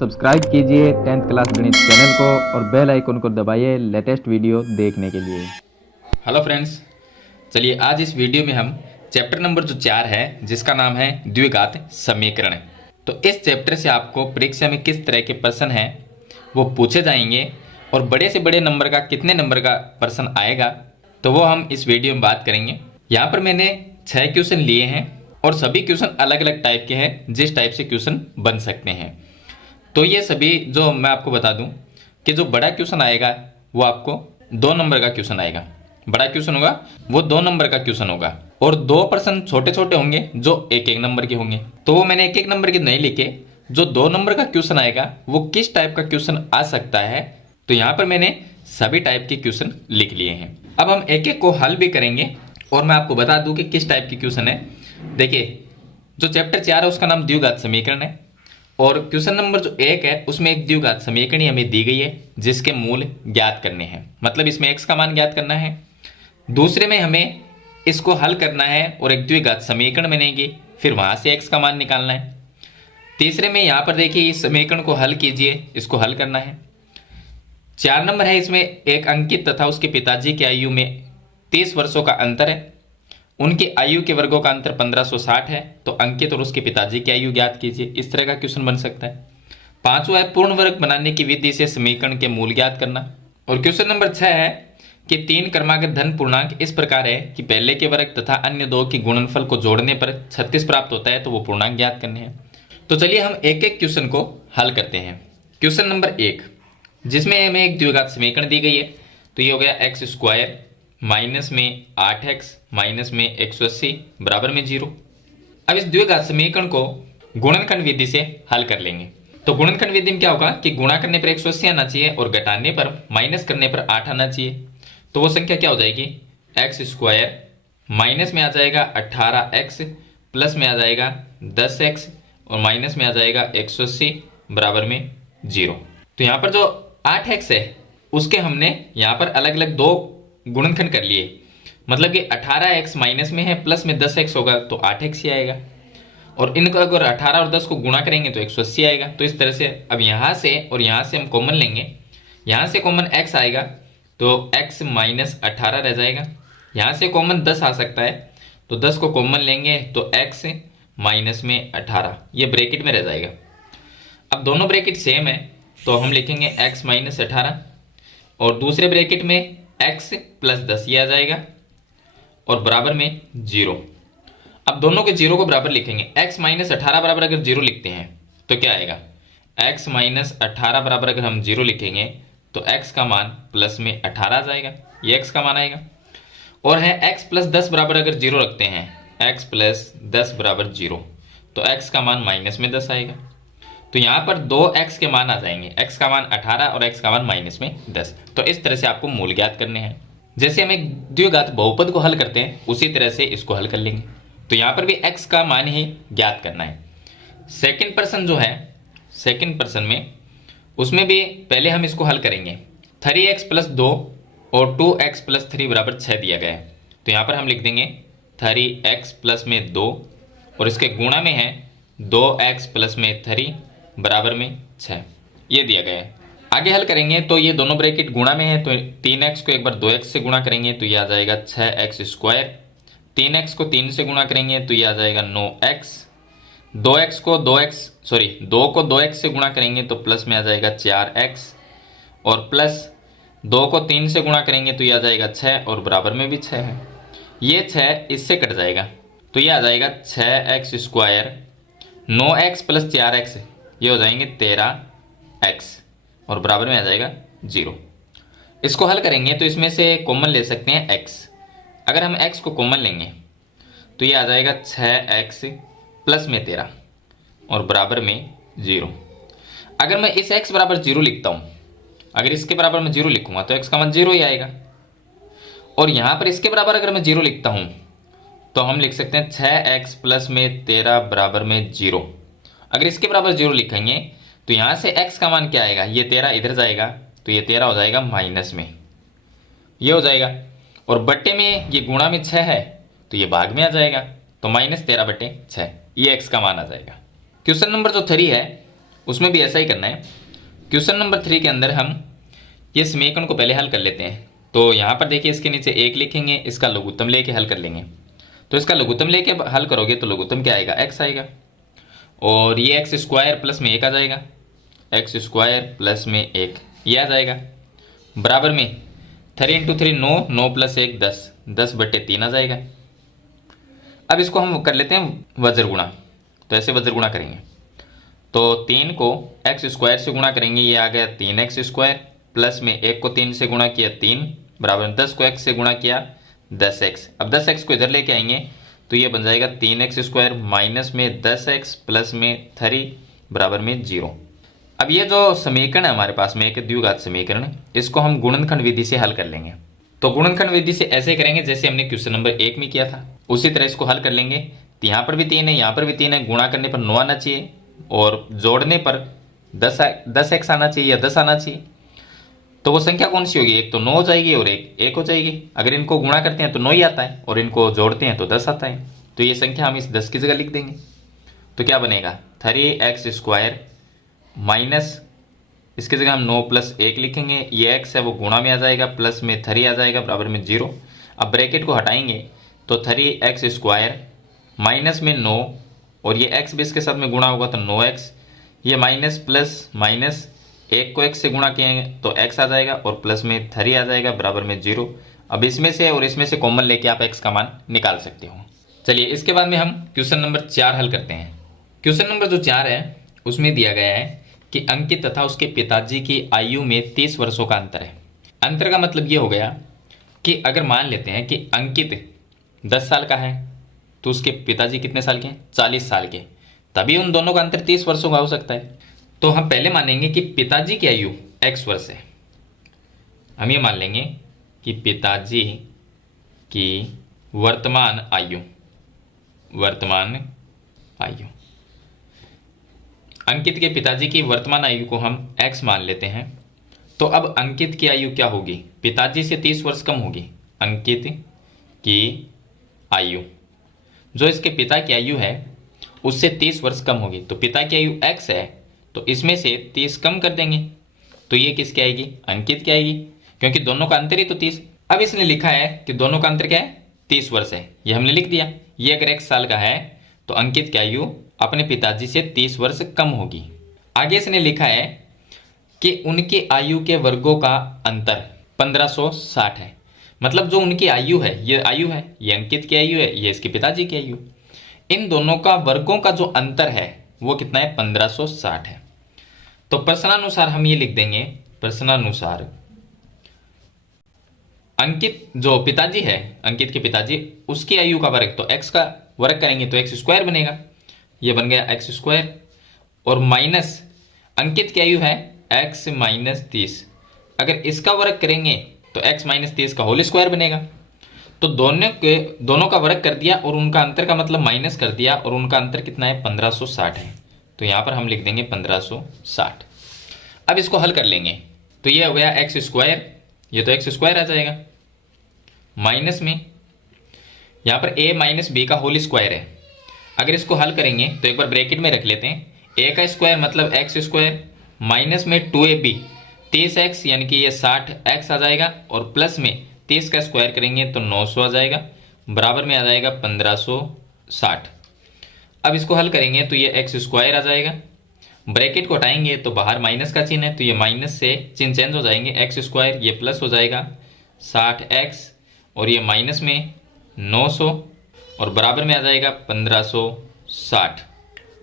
Subscribe कीजिए 10th class गणित channel को और बेल आइकन को दबाइए लेटेस्ट वीडियो देखने के लिए। हेलो फ्रेंड्स, चलिए आज इस वीडियो में हम चैप्टर नंबर जो 4 है जिसका नाम है द्विघात समीकरण। तो इस चैप्टर से आपको परीक्षा में किस तरह के प्रश्न हैं वो पूछे जाएंगे और बड़े से बड़े नंबर का कितने नंबर का प्रश्न आएगा तो वो हम इस वीडियो में बात करेंगे। यहाँ पर मैंने 6 क्वेश्चन लिए हैं और सभी क्वेश्चन अलग अलग टाइप के हैं, जिस टाइप से क्वेश्चन बन सकते हैं। तो ये सभी जो मैं आपको बता दूं कि जो बड़ा क्वेश्चन आएगा वो आपको 2 नंबर का क्वेश्चन आएगा। बड़ा क्वेश्चन होगा वो 2 नंबर का क्वेश्चन होगा और 2 प्रश्न छोटे छोटे होंगे जो 1-1 नंबर के होंगे। तो वो मैंने 1-1 नंबर के नहीं लिखे, जो 2 नंबर का क्वेश्चन आएगा वो किस टाइप का क्वेश्चन आ सकता है, तो यहाँ पर मैंने सभी टाइप के क्वेश्चन लिख लिए हैं। अब हम एक एक को हल भी करेंगे और मैं आपको बता दूं कि किस टाइप के क्वेश्चन है। देखिए, जो चैप्टर 4 है उसका नाम द्विघात समीकरण है और क्वेश्चन नंबर जो 1 है उसमें एक द्विघात समीकरण हमें दी गई है जिसके मूल ज्ञात करने हैं, मतलब इसमें x का मान ज्ञात करना है। दूसरे में हमें इसको हल करना है और एक द्विघात समीकरण बनेगी, फिर वहां से x का मान निकालना है। तीसरे में यहाँ पर देखिए इस समीकरण को हल कीजिए, इसको हल करना है। 4 नंबर है, इसमें एक अंकित तथा उसके पिताजी की आयु में 30 वर्षों का अंतर है। उनकी आयु के वर्गों का अंतर 1560 है, तो अंकित और उसके पिताजी की आयु ज्ञात कीजिए। इस तरह का क्वेश्चन बन सकता है। 5वां है पूर्ण वर्ग बनाने की विधि से समीकरण के मूल ज्ञात करना। और क्वेश्चन नंबर 6 है कि 3 क्रमागत धन पूर्णांक इस प्रकार है कि पहले के वर्ग तथा अन्य 2 की गुणनफल को जोड़ने पर 36 प्राप्त होता है, तो वो पूर्णांक ज्ञात करने हैं। तो चलिए हम एक एक क्वेश्चन को हल करते हैं। क्वेश्चन नंबर 1 जिसमें हमें एक द्विघात समीकरण दी गई है, तो ये हो गया एक्स स्क्वायर माइनस में 8x माइनस में 180 बराबर में 0। अब इस द्विघात समीकरण को गुणनखंड विधि से हल कर लेंगे। तो गुणनखंड विधि में क्या होगा कि गुणा करने पर 180 आना चाहिए और घटाने पर माइनस करने पर 8 आना चाहिए। तो वो संख्या क्या हो जाएगी, एक्स स्क्वायर माइनस में आ जाएगा 18x प्लस में आ जाएगा 10x और माइनस में आ जाएगा 180 बराबर में 0। तो यहाँ पर जो 8x है उसके हमने यहाँ पर अलग अलग 2 गुणनखंड कर लिए, मतलब कि 18x माइनस में है प्लस में 10x होगा तो 8x ही आएगा, और इनको अगर 18 और 10 को गुणा करेंगे तो 180 आएगा। तो इस तरह से अब यहाँ से और यहाँ से हम कॉमन लेंगे, यहाँ से कॉमन x आएगा तो x माइनस 18 रह जाएगा। यहाँ से कॉमन 10 आ सकता है तो 10 को कॉमन लेंगे तो x माइनस में 18 ये ब्रैकेट में रह जाएगा। अब दोनों ब्रैकेट सेम है तो हम लिखेंगे x माइनस 18 और दूसरे ब्रैकेट में x प्लस 10 ये आ जाएगा और बराबर में 0। अब दोनों के 0 को बराबर लिखेंगे। x माइनस 18 बराबर अगर 0 लिखते हैं तो क्या आएगा, x माइनस 18 बराबर अगर हम 0 लिखेंगे तो x का मान प्लस में 18 आ जाएगा, ये x का मान आएगा। और है x प्लस 10 बराबर अगर 0 रखते हैं, x प्लस 10 बराबर 0 तो x का मान माइनस में 10 आएगा। तो यहाँ पर 2x के मान आ जाएंगे, x का मान 18 और x का मान माइनस में 10। तो इस तरह से आपको मूल ज्ञात करने हैं। जैसे हम एक द्विघात बहुपद को हल करते हैं उसी तरह से इसको हल कर लेंगे। तो यहाँ पर भी x का मान ही ज्ञात करना है। सेकंड पर्सन जो है, सेकंड पर्सन में उसमें भी पहले हम इसको हल करेंगे। 3x प्लस 2 और 2x प्लस 3 बराबर 6 दिया गया है, तो यहाँ पर हम लिख देंगे 3x प्लस में 2 और इसके गुणा में है 2x प्लस में 3 बराबर में 6, ये दिया गया है। आगे हल करेंगे तो ये दोनों ब्रैकेट गुणा में है तो 3x को एक बार 2x से गुणा करेंगे तो ये आ जाएगा 6x स्क्वायर। 3x को 3 से गुणा करेंगे तो ये आ जाएगा 9x। 2 को 2x से गुणा करेंगे तो प्लस में आ जाएगा 4x और प्लस 2 को 3 से गुणा करेंगे तो ये आ जाएगा 6 और बराबर में भी 6 है। ये 6 इससे कट जाएगा तो ये आ जाएगा 6x square. 9x plus 4x ये हो जाएंगे 13x और बराबर में आ जाएगा 0। इसको हल करेंगे तो इसमें से कॉमन ले सकते हैं x। अगर हम x को कॉमन लेंगे तो ये आ जाएगा 6x प्लस में 13 और बराबर में 0। अगर मैं इस x बराबर 0 लिखता हूँ, अगर इसके बराबर मैं 0 लिखूंगा तो x का मान 0 ही आएगा। और यहाँ पर इसके बराबर अगर मैं 0 लिखता हूँ तो हम लिख सकते हैं 6x प्लस में 13 बराबर में 0। अगर इसके बराबर 0 लिखेंगे तो यहाँ से x का मान क्या आएगा, ये 13 इधर जाएगा तो ये 13 हो जाएगा माइनस में, ये हो जाएगा। और बट्टे में ये गुणा में 6 है तो ये भाग में आ जाएगा तो -13/6 ये x का मान आ जाएगा। क्वेश्चन नंबर जो 3 है उसमें भी ऐसा ही करना है। क्वेश्चन नंबर 3 के अंदर हम ये समीकरण को पहले हल कर लेते हैं। तो यहाँ पर देखिए इसके नीचे 1 लिखेंगे, इसका लघुत्तम लेके हल कर लेंगे। तो इसका लघुत्तम लेके हल करोगे तो लघुत्तम क्या आएगा, x आएगा, और ये x स्क्वायर प्लस में 1 आ जाएगा, x स्क्वायर प्लस में 1 ये आ जाएगा, बराबर में 3 इंटू 3 9, 9 प्लस 1 10, 10/3 आ जाएगा। अब इसको हम कर लेते हैं वज्र गुणा। तो ऐसे वज्र गुणा करेंगे तो 3 को x स्क्वायर से गुणा करेंगे, ये आ गया 3x स्क्वायर, प्लस में 1 को 3 से गुणा किया 3, बराबर 10 को x से गुणा किया 10x। अब 10x को इधर लेके आएंगे तो ये बन जाएगा 3x स्क्वायर माइनस में 10x प्लस में 3 बराबर में 0। अब ये जो समीकरण है हमारे पास में एक द्विघात समीकरण, इसको हम गुणनखंड विधि से हल कर लेंगे। तो गुणनखंड विधि से ऐसे करेंगे जैसे हमने क्वेश्चन नंबर 1 में किया था, उसी तरह इसको हल कर लेंगे। तो यहाँ पर भी 3 है, यहाँ पर भी 3 है, गुणा करने पर 9 आना चाहिए और जोड़ने पर 10x आना चाहिए या 10 आना चाहिए। तो वो संख्या कौन सी होगी, एक तो 9 हो जाएगी और एक हो जाएगी। अगर इनको गुणा करते हैं तो 9 ही आता है और इनको जोड़ते हैं तो 10 आता है। तो ये संख्या हम इस 10 की जगह लिख देंगे। तो क्या बनेगा 3x स्क्वायर माइनस, इसकी जगह हम 9 प्लस 1 लिखेंगे, ये x है वो गुणा में आ जाएगा, प्लस में 3 आ जाएगा बराबर में 0। अब ब्रैकेट को हटाएंगे तो 3x स्क्वायर माइनस में 9 और ये x भी इसके साथ में गुणा होगा तो 9x, ये माइनस प्लस माइनस 1 को x से गुणा किए तो x आ जाएगा और प्लस में 3 आ जाएगा बराबर में 0। अब इसमें से और इसमें से कॉमन लेके आप x का मान निकाल सकते हो। चलिए इसके बाद में हम क्वेश्चन नंबर 4 हल करते हैं। क्वेश्चन नंबर जो 4 है उसमें दिया गया है कि अंकित तथा उसके पिताजी की आयु में 30 वर्षों का अंतर है। अंतर का मतलब ये हो गया कि अगर मान लेते हैं कि अंकित 10 साल का है तो उसके पिताजी कितने साल के हैं, 40 साल के, तभी उन दोनों का अंतर 30 वर्षों का हो सकता है। तो हम पहले मानेंगे कि पिताजी की आयु x वर्ष है। हम ये मान लेंगे कि पिताजी की वर्तमान आयु अंकित के पिताजी की वर्तमान आयु को हम x मान लेते हैं। तो अब अंकित की आयु क्या होगी, पिताजी से 30 वर्ष कम होगी। अंकित की आयु जो इसके पिता की आयु है उससे 30 वर्ष कम होगी। तो पिता की आयु x है तो इसमें से 30 कम कर देंगे तो ये किसकी आएगी, अंकित की आएगी, क्योंकि दोनों का अंतर ही तो 30। अब इसने लिखा है कि दोनों का अंतर क्या है, 30 वर्ष है, ये हमने लिख दिया। ये अगर x साल का है तो अंकित की आयु अपने पिताजी से 30 वर्ष कम होगी। आगे इसने लिखा है कि उनकी आयु के वर्गों का अंतर 1560 है। मतलब जो उनकी आयु है, ये अंकित की आयु है, ये इसके पिताजी की आयु, इन दोनों का वर्गों का जो अंतर है वो कितना है, 1560 है। तो प्रश्नानुसार हम ये लिख देंगे, प्रश्नानुसार अंकित जो पिताजी है, अंकित के पिताजी, उसकी आयु का वर्ग, तो x का वर्ग करेंगे तो x स्क्वायर बनेगा, ये बन गया x स्क्वायर, और माइनस अंकित की आयु है x माइनस 30, अगर इसका वर्ग करेंगे तो x माइनस 30 का होल स्क्वायर बनेगा। तो दोनों का वर्ग कर दिया और उनका अंतर का मतलब माइनस कर दिया और उनका अंतर कितना है, 1560 है। तो यहाँ पर हम लिख देंगे 1560। अब इसको हल कर लेंगे तो ये हो गया एक्स स्क्वायर, ये तो एक्स स्क्वायर आ जाएगा, माइनस में यहाँ पर a माइनस बी का होल स्क्वायर है। अगर इसको हल करेंगे तो एक बार ब्रैकेट में रख लेते हैं, a का स्क्वायर मतलब एक्स स्क्वायर माइनस में 2ab 30x यानी कि ये 60x आ जाएगा, और प्लस में 30 का स्क्वायर करेंगे तो 900 आ जाएगा, बराबर में आ जाएगा 1560। अब इसको हल करेंगे तो ये एक्स स्क्वायर आ जाएगा, ब्रैकेट को हटाएंगे तो बाहर माइनस का चिन्ह है तो ये माइनस से चिन्ह चेंज हो जाएंगे, एक्स स्क्वायर ये प्लस हो जाएगा 60x और ये माइनस में 900 और बराबर में आ जाएगा 1560।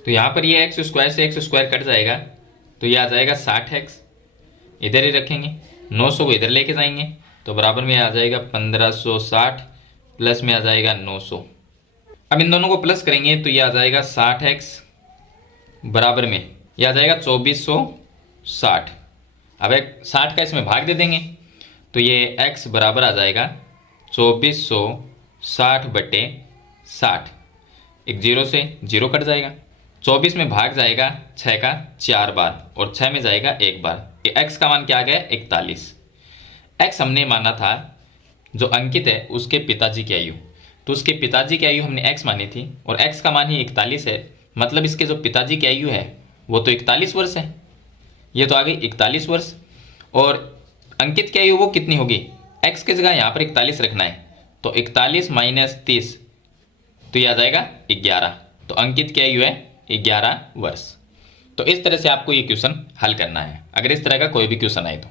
तो यहाँ पर ये एक्स स्क्वायर से एक्स स्क्वायर कट जाएगा तो ये आ जाएगा 60x, इधर ही रखेंगे, 900 को इधर लेके जाएंगे तो बराबर में आ जाएगा 1560 प्लस में आ जाएगा 900। अब इन दोनों को प्लस करेंगे तो ये आ जाएगा 60x बराबर में ये आ जाएगा 2460। अब एक 60 का इसमें भाग दे देंगे तो ये x बराबर आ जाएगा 2460 बटे 60, एक जीरो से जीरो कट जाएगा, 24 में भाग जाएगा 6 का 4 बार और 6 में जाएगा 1 बार, ये x का मान क्या आ गया 41। x हमने माना था जो अंकित है उसके पिताजी की आयु, तो उसके पिताजी की आयु हमने x मानी थी और x का मान ही 41 है, मतलब इसके जो पिताजी की आयु है वो तो 41 वर्ष है, ये तो आ गई 41 वर्ष। और अंकित की आयु वो कितनी होगी, x की जगह यहाँ पर 41 रखना है, तो 41 माइनस 30, तो ये आ जाएगा 11। तो अंकित की आयु है 11 वर्ष। तो इस तरह से आपको ये क्वेश्चन हल करना है, अगर इस तरह का कोई भी क्वेश्चन आए तो।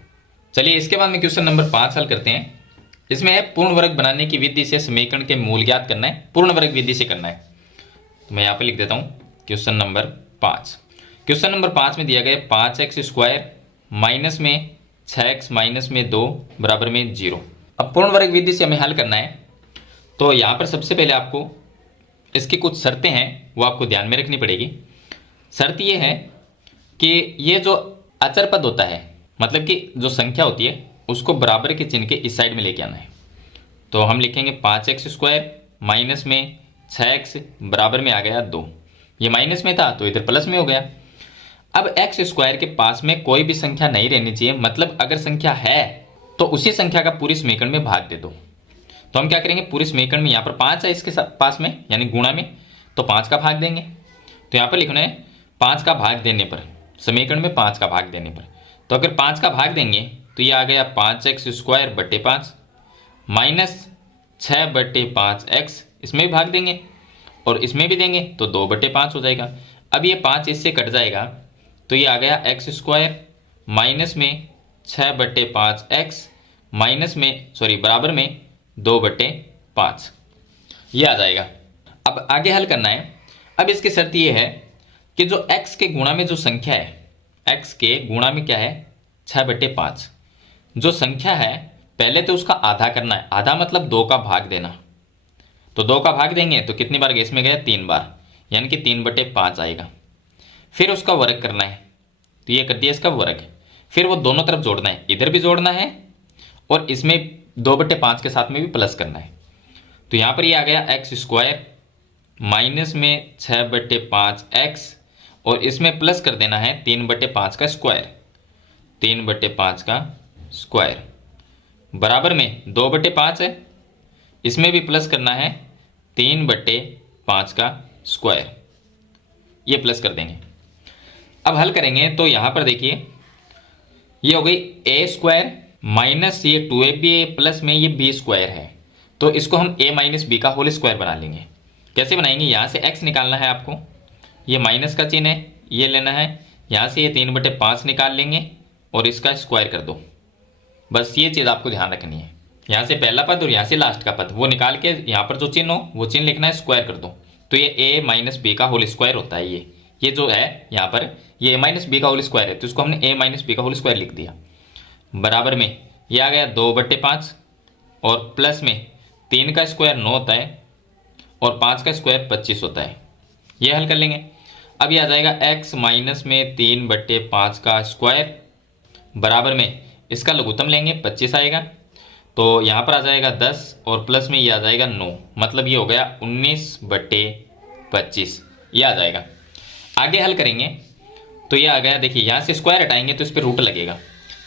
चलिए इसके बाद में क्वेश्चन नंबर 5 हल करते हैं। इसमें है पूर्ण वर्ग बनाने की विधि से समीकरण के मूल ज्ञात करना है, पूर्ण वर्ग विधि से करना है। तो मैं यहाँ पर लिख देता हूँ क्वेश्चन नंबर 5। क्वेश्चन नंबर 5 में दिया गया 5x स्क्वायर माइनस में 6x माइनस में 2 बराबर में 0। अब पूर्ण वर्ग विधि से हमें हल करना है, तो यहाँ पर सबसे पहले आपको इसकी कुछ शर्तें हैं वो आपको ध्यान में रखनी पड़ेगी। शर्त ये है कि ये जो अचर पद होता है, मतलब कि जो संख्या होती है, उसको बराबर के चिन्ह के इस साइड में लेके आना है। तो हम लिखेंगे 5x स्क्वायर माइनस में 6x बराबर में आ गया 2। ये माइनस में था तो इधर प्लस में हो गया। अब x स्क्वायर के पास में कोई भी संख्या नहीं रहनी चाहिए, मतलब अगर संख्या है तो उसी संख्या का पूरी समीकरण में भाग दे दो। तो हम क्या करेंगे, पूरे समीकरण में यहाँ पर 5 है इसके पास में, यानी गुणा में, तो 5 का भाग देंगे। तो यहाँ पर लिखना है 5 का भाग देने पर, समीकरण में 5 का भाग देने पर। तो अगर 5 का भाग देंगे तो ये आ गया 5x स्क्वायर बटे 5 माइनस 6 बटे 5x, इसमें भी भाग देंगे और इसमें भी देंगे तो 2 बटे 5 हो जाएगा। अब ये 5 इससे कट जाएगा तो ये आ गया x स्क्वायर माइनस में 6 बटे 5x माइनस में बराबर में 2 बटे 5, ये आ जाएगा। अब आगे हल करना है। अब इसकी शर्त ये है कि जो x के गुणा में जो संख्या है, x के गुणा में क्या है 6 बटे 5, जो संख्या है पहले तो उसका आधा करना है, आधा मतलब 2 का भाग देना। तो 2 का भाग देंगे तो कितनी बार इसमें गया 3 बार, यानी कि 3 बटे 5 आएगा। फिर उसका वर्ग करना है, तो ये कर दिया इसका वर्ग। फिर वो दोनों तरफ जोड़ना है, इधर भी जोड़ना है और इसमें 2 बटे 5 के साथ में भी प्लस करना है। तो यहाँ पर ये आ गया x स्क्वायर माइनस में 6 बटे 5x और इसमें प्लस कर देना है 3 बटे 5 का स्क्वायर, 3 बटे 5 का स्क्वायर बराबर में 2 बटे 5 है, इसमें भी प्लस करना है 3 बटे 5 का स्क्वायर, ये प्लस कर देंगे। अब हल करेंगे तो यहाँ पर देखिए ये हो गई a स्क्वायर माइनस ये 2ab प्लस में ये b स्क्वायर है, तो इसको हम a माइनस बी का होल स्क्वायर बना लेंगे। कैसे बनाएंगे, यहाँ से x निकालना है आपको, ये माइनस का चिन्ह है ये लेना है, यहाँ से ये 3 बटे 5 निकाल लेंगे और इसका स्क्वायर कर दो। बस ये चीज़ आपको ध्यान रखनी है, यहाँ से पहला पद और यहाँ से लास्ट का पद वो निकाल के यहाँ पर जो चिन्ह हो वो चिन्ह लिखना है, स्क्वायर कर दो। तो ये a माइनस बी का होल स्क्वायर होता है। ये जो है यहाँ पर ये a माइनस बी का होल स्क्वायर है, तो इसको हमने a माइनस बी का होल स्क्वायर लिख दिया। बराबर में ये आ गया 2 बटे 5 और प्लस में 3 का स्क्वायर 9 होता है और 5 का स्क्वायर 25 होता है। ये हल कर लेंगे। अब ये आ जाएगा x माइनस में 3 बटे 5 का स्क्वायर बराबर में इसका लघुत्तम लेंगे 25 आएगा, तो यहाँ पर आ जाएगा 10 और प्लस में ये आ जाएगा 9, मतलब ये हो गया 19 बटे 25, ये आ जाएगा। आगे हल करेंगे तो ये आ गया, देखिए यहाँ से स्क्वायर हटाएंगे तो इस पर रूट लगेगा,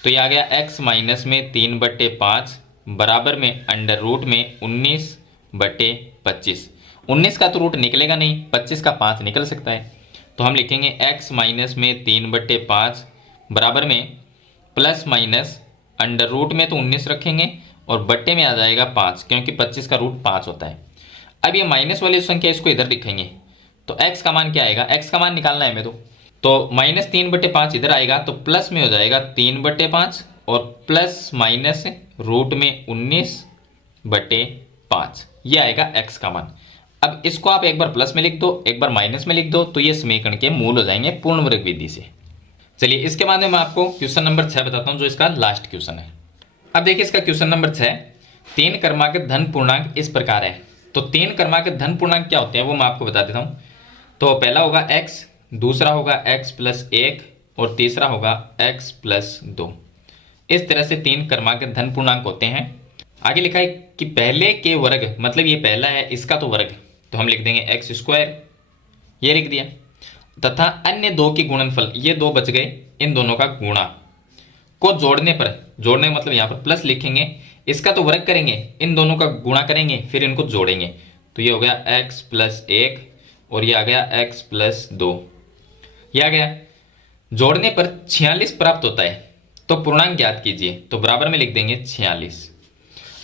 तो ये आ गया x माइनस में 3 बटे 5 बराबर में अंडर रूट में 19 बटे 25। 19 का तो रूट निकलेगा नहीं, 25 का 5 निकल सकता है, तो हम लिखेंगे x माइनस में 3 बटे 5 बराबर में प्लस माइनस अंडर रूट में तो 19 रखेंगे और बट्टे में आ जाएगा 5, क्योंकि 25 का रूट 5 होता है। अब ये माइनस वाली संख्या इसको इधर लिखेंगे तो x का मान क्या आएगा, x का मान निकालना है हमें, तो माइनस 3 बटे 5 इधर आएगा तो प्लस में हो जाएगा 3 बटे 5 और प्लस माइनस रूट में 19 बटे 5, ये आएगा x का मान। अब इसको आप एक बार प्लस में लिख दो, एक बार माइनस में लिख दो, तो ये समीकरण के मूल हो जाएंगे पूर्ण वर्ग विधि से। चलिए इसके बाद में मैं आपको क्वेश्चन नंबर 6 बताता हूं, जो इसका लास्ट क्वेश्चन है। अब देखिए इसका क्वेश्चन नंबर 6, 3 क्रमांकित धन पूर्णांक इस प्रकार है। तो 3 क्रमांकित धन पूर्णांक क्या होते हैं वो मैं आपको बता देता हूं। तो पहला होगा x, दूसरा होगा x प्लस 1 और तीसरा होगा x प्लस 2। इस तरह से 3 क्रमांकित धन पूर्णांक होते हैं। आगे लिखा है कि पहले के वर्ग, मतलब ये पहला है इसका तो वर्ग, तो हम लिख देंगे x स्क्वायर, ये लिख दिया, तथा अन्य 2 की गुणनफल, ये 2 बच गए, इन दोनों का गुणा को जोड़ने पर, जोड़ने मतलब यहाँ पर प्लस लिखेंगे, इसका तो वर्ग करेंगे, इन दोनों का गुणा करेंगे, फिर इनको जोड़ेंगे, तो ये हो गया x प्लस 1 और ये आ गया x प्लस 2, ये आ गया। जोड़ने पर 46 प्राप्त होता है तो पूर्णांक ज्ञात कीजिए, तो बराबर में लिख देंगे 46।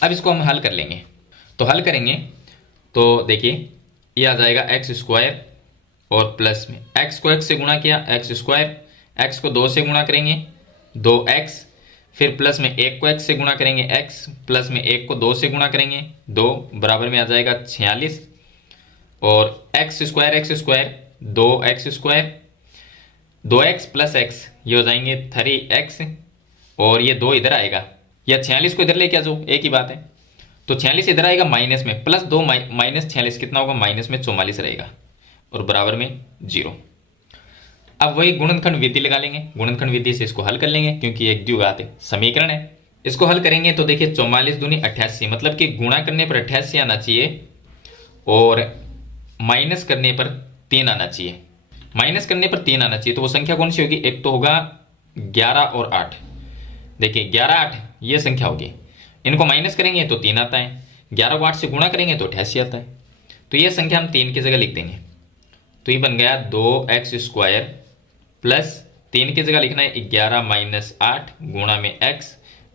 अब इसको हम हल कर लेंगे, तो हल करेंगे तो देखिए ये आ जाएगा एक्स स्क्वायर और प्लस में एक्स को एक्स से गुणा किया एक्स स्क्वायर, एक्स को 2 से गुणा करेंगे 2x, फिर प्लस में 1 को x से गुणा करेंगे x, प्लस में 1 को 2 से गुणा करेंगे 2, बराबर में आ जाएगा 46 और x square 2x square 2x plus x ये हो जाएंगे 3x और ये 2 इधर आएगा, या 46 को इधर लेके आ जाओ, एक ही बात है। तो 46 इधर आएगा माइनस में, प्लस 2 माइनस 46 कितना होगा, माइनस में 44 रहेगा और बराबर में 0। अब वही गुणनखंड विधि लगा लेंगे, गुणनखंड विधि से इसको हल कर लेंगे क्योंकि एक द्विघात समीकरण है। इसको हल करेंगे तो देखिए 44 दूनी 88, मतलब कि गुणा करने पर 88 आना चाहिए और माइनस करने पर 3 आना चाहिए, माइनस करने पर 3 आना चाहिए। तो वो संख्या कौन सी होगी, एक तो होगा 11 और 8। देखिए 11 8 ये संख्या होगी, इनको माइनस करेंगे तो 3 आता है, 11 को 8 से गुणा करेंगे तो 88 आता है। तो ये संख्या हम 3 की जगह लिख देंगे, तो ये बन गया 2x स्क्वायर प्लस 3 की जगह लिखना है 11 माइनस 8 गुणा में x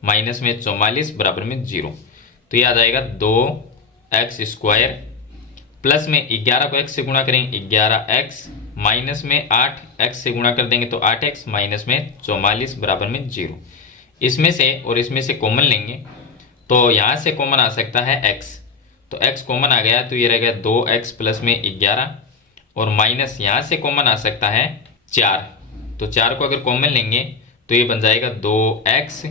माइनस में 44 बराबर में 0। तो ये आ जाएगा 2x स्क्वायर प्लस में 11 को x से गुणा करेंगे 11x माइनस में 8x से गुणा कर देंगे तो 8x माइनस में 44 बराबर में 0। इसमें से और इसमें से कॉमन लेंगे तो यहाँ से कॉमन आ सकता है x, तो x कॉमन आ गया तो ये रहेगा 2x प्लस में 11 और माइनस यहाँ से कॉमन आ सकता है 4, तो 4 को अगर कॉमन लेंगे तो ये बन जाएगा 2x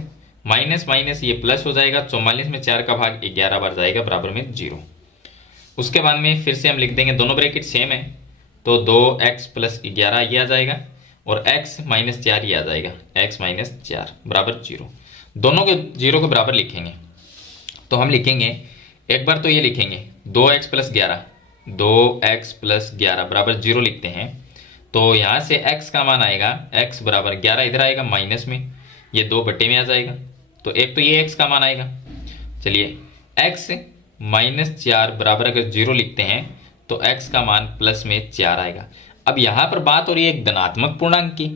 माइनस माइनस ये प्लस हो जाएगा, 44 में 4 का भाग 11 बार जाएगा बराबर में 0। उसके बाद में फिर से हम लिख देंगे, दोनों ब्रैकेट सेम है तो 2x प्लस 11 ये आ जाएगा और x माइनस 4 ये आ जाएगा, x माइनस 4 बराबर 0। दोनों के 0 के बराबर लिखेंगे तो हम लिखेंगे एक बार तो ये लिखेंगे 2x प्लस 11 2x प्लस 11 बराबर 0 लिखते हैं। तो यहाँ से x का मान आएगा x बराबर 11 इधर आएगा माइनस में, ये 2 बट्टे में आ जाएगा, तो एक तो ये x का मान आएगा। चलिए x माइनस 4 बराबर अगर 0 लिखते हैं तो x का मान प्लस में 4 आएगा। अब यहाँ पर बात हो रही है एक धनात्मक पूर्णांक की,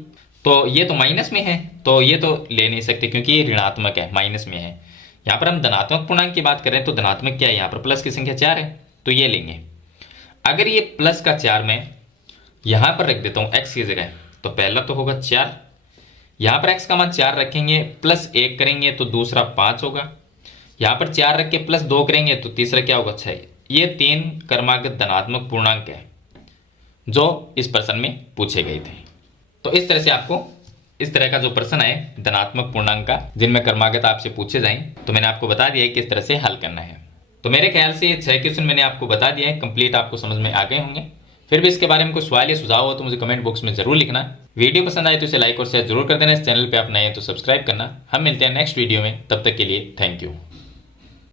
तो ये तो माइनस में है तो ये तो ले नहीं सकते क्योंकि ये ऋणात्मक है, माइनस में है। यहाँ पर हम धनात्मक पूर्णांक की बात कर रहे हैं तो धनात्मक क्या है, यहाँ पर प्लस की संख्या 4 है तो ये लेंगे। अगर ये प्लस का 4 मैं यहाँ पर रख देता हूँ x की जगह, तो पहला तो होगा 4, यहाँ पर x का मान 4 रखेंगे प्लस 1 करेंगे तो दूसरा 5 होगा, यहाँ पर 4 रख के प्लस 2 करेंगे तो तीसरा क्या होगा 6। ये 3 क्रमागत धनात्मक पूर्णांक है जो इस प्रश्न में पूछे गए थे। तो इस तरह से आपको इस तरह का जो प्रश्न है धनात्मक पूर्णांक का जिनमें क्रमागत आपसे पूछे जाएं, तो मैंने आपको बता दिया है किस तरह से हल करना है। तो मेरे ख्याल से ये 6 क्वेश्चन मैंने आपको बता दिया है, कंप्लीट आपको समझ में आ गए होंगे। फिर भी इसके बारे में कोई सवाल या सुझाव हो तो मुझे कमेंट बॉक्स में जरूर लिखना। वीडियो पसंद आए तो इसे लाइक और शेयर जरूर कर देना। इस चैनल पर आप नए हैं तो सब्सक्राइब करना। हम मिलते हैं नेक्स्ट वीडियो में, तब तक के लिए थैंक यू।